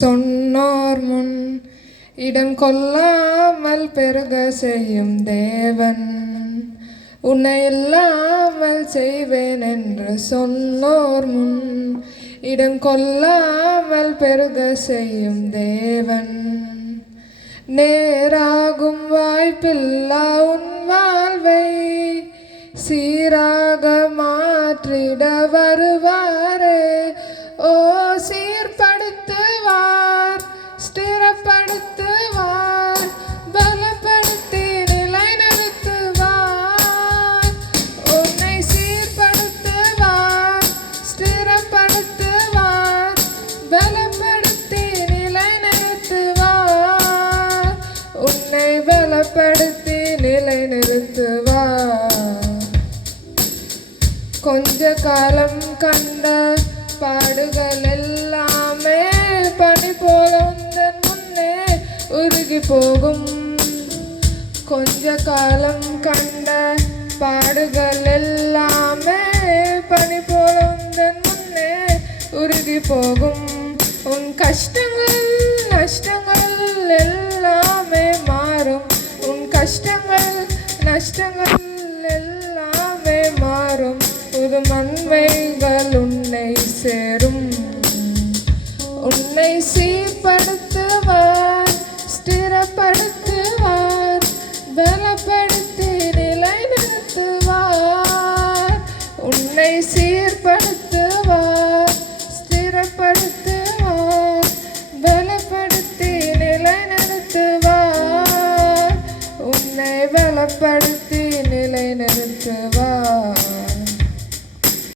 சொன்னோர் முன் இடம் கொள்ளாமல் பெருக செய்யும் தேவன். உன்னை இல்லாமல் செய்வேன் என்று சொன்னோர் முன் இடம் கொள்ளாமல் பெருக செய்யும் தேவன். நேராகும் வாய்ப்பில்லா உன் வாழ்வை சீராக மாற்றிட வருவாரே. ஓ சீர்படுத்துவார் பலப்படுத்தி நிலைநிறுத்துவார். உன்னை பலப்படுத்தி நிலைநிறுத்துவார். கொஞ்ச காலம் கண்ட பாடுகள் எல்லாமே பனி போல உந்தன் முன்னே உருகி போகும். கொஞ்ச காலம் கண்ட பாடுகள் எல்லாமே பனி போல உந்தன் முன்னே உருகி போகும். உன் கஷ்டங்கள் நஷ்டங்கள் எல்லாமே மாறும். உன் கஷ்டங்கள் நஷ்டங்கள் எல்லாமே மாறும். புது மண்மைகள் உன்னை சேரும். உன்னை சீர்படுத்த பலப்படுத்தி நிலை நிறுத்துவா